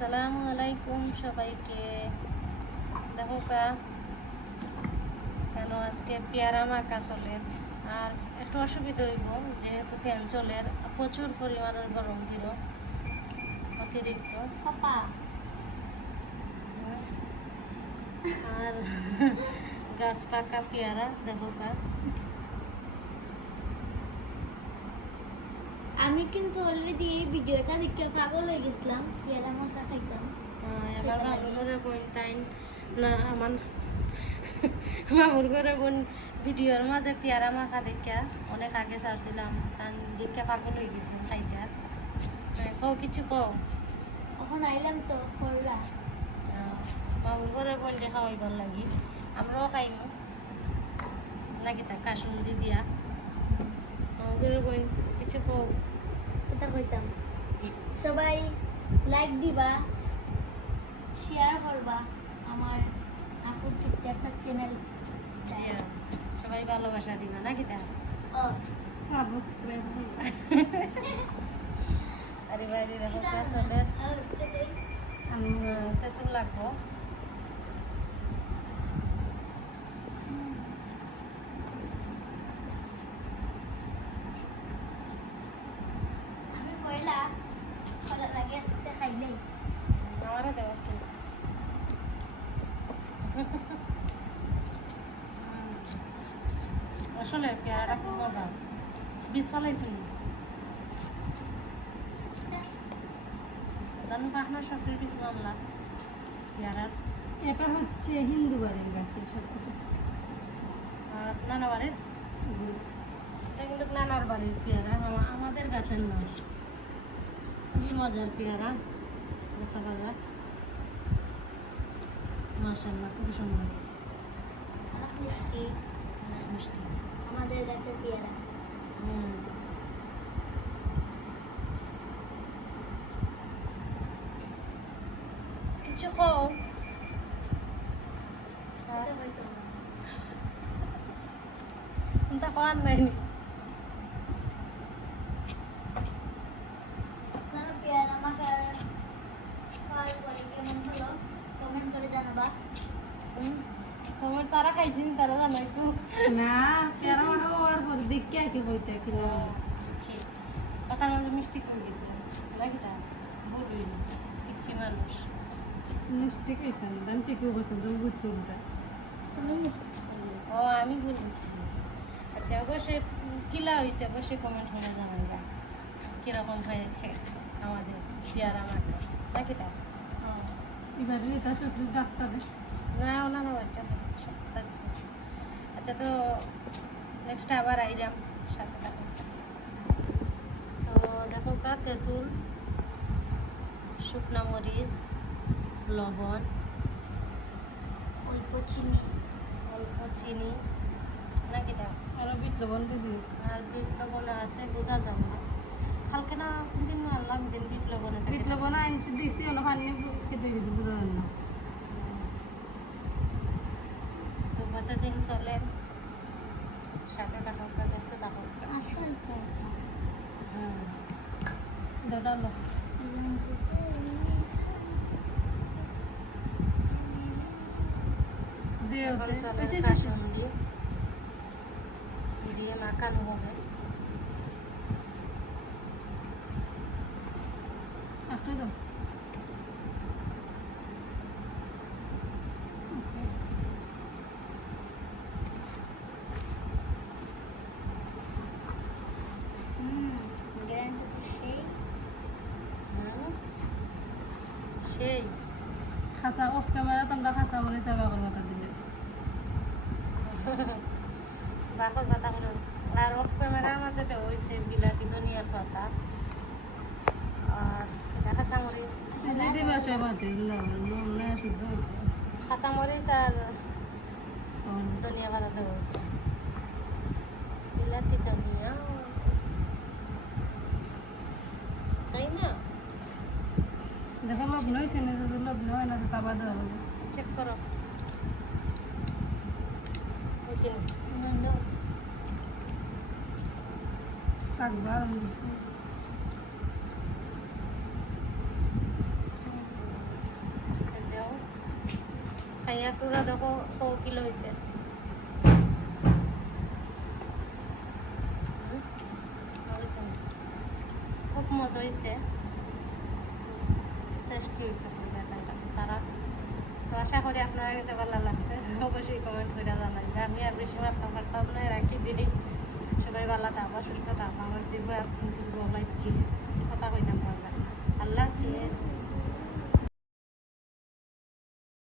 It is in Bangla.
আসসালামু আলাইকুম সবাইকে। দেখো কা কেন আজকে পেয়ারা মাকা চলে? আর একটু অসুবিধা হইব যেহেতু ফ্যান চলের প্রচুর পরিমাণের গরম দিল অতিরিক্ত। আর গাছ পাকা পেয়ারা দেখো কা। আমি কিন্তু অলরেডি এই ভিডিওটা দেখে পাগল হয়ে গেছিলাম। পেয়ারা মশলা খাইতাম। এবার মামুর ঘরে বোন তাই না আমার মামুর ঘরে বোন ভিডিওর মাঝে পেয়ারা মাখা দেখা অনেক আগে ছাড়ছিলাম তাই দেখে পাগল হয়ে গেছি খাইতে। কও কিছু কও? এখন আইলাম তো ফররা মামুর ঘরে বোন দেখা হইবার লাগি আমরাও খাইমু। নাকি তা কাশুন দি দিয়া। মামুর ঘরে বোন কিছু কও? এটা কইতাম সবাই লাইক দিবা শেয়ার করবা আমার আপুর একটা চ্যানেল সবাই ভালোবাসা দিবা নাকি তা? ও। সাবস্ক্রাইব আরে বাইরে দেখো কাশলের আর আমি তেঁতুল লাগবো আমি পয়লা করার আগে একটা খাইলেই আমারে দেও একটু হুম। আসলে পেয়ারাটা খুব মজা। বীজ ফলাইছি জানো পাখনা সবটির বীজ মানলা পেয়ারার। এটা হচ্ছে হিন্দু বাড়ির গাছের সবকটা। আর নানা বাড়ির? এটা কিন্তু নানার বাড়ির পেয়ারা আমাদের গাছের নয় মজার পেয়ারা দেখতে পারবা মার্শাল্লাহ খুবই সুন্দর। মিষ্টি। মিষ্টি। আমাদের গাছের পেয়ারা। হুম। কিছু কও এটা হয়তো না। কোনটা খাওয়ার নাই আপনারা পেয়ারা মাখা খাওয়ার পরে কেমন হলো কমেন্ট করে জানাবা তারা তারা না মাখা হওয়ার পর দেখি আর কি হইতে কি কথার মাঝে মিষ্টি কই গেছে নাকি তা ভুল হয়ে গেছে ইচ্ছি মানুষ মিষ্টি কইছেন দাম ঠিকই বলছেন তুমি বুঝছ ওটা ও আমি ভুল বুঝছি আচ্ছা অবশ্যই কিলা হয়েছে অবশ্যই কমেন্ট করে জানাইবা কীরকম হয়েছে আমাদের পেয়ারা মাখা নাকি তা এবার এটা সত্যি ডাক্তারে না না না সপ্তাহ আচ্ছা তো নেক্সট আবার আইরাম সাথে থাকুন তো দেখো কা তেঁতুল শুকনা মরিচ লবণ অল্প চিনি অল্প চিনি নাকি দাও আরও বিট লবণ গেছে আর বিট লবণ আছে বোঝা যাবে না। কালকে না কোনদিন আনলাম দিন বিট লবণে বিট লবণ আনছি দিছি অন্য পানি খেতে গেছে বুঝা না। বোঝা চলে। সাথে থাকো দেখতে থাকো আসল তো হুম দিয়ে দিয়ে মাখানো হবে। একটু দাও ওকে হুম গ্যারান্টি তো সেই হুম। সেই খাসা অফ ক্যামেরা তোমরা খাসা মনে সেবা করব তা দিলে বাকর হলো আর অফ ক্যামেরার মধ্যে তো হয়েছে বিলাতি ধনিয়ার পাতা আর হয়েছে। বিলাতি তাই না? লবণ হয়েছে না যদি লবণ হয় না তো তাবা দেওয়া হবে চেক করো আর খাইয়া পুরা দেখো ক কিলো হয়েছে। খুব মজা হয়েছে টেস্টি হয়েছে পুরা খাইলাম তারা তো আশা করি আপনার কাছে ভালো লাগছে, অবশ্যই কমেন্ট করে জানাই আমি আর বেশি মারতাম পারতাম না রাখি দিই। সবাই ভালো থাকবা, সুস্থ থাকবা। আমার জীবন কিন্তু জমাইছি কথা কইতাম পারলাম আল্লাহ হাফিজ।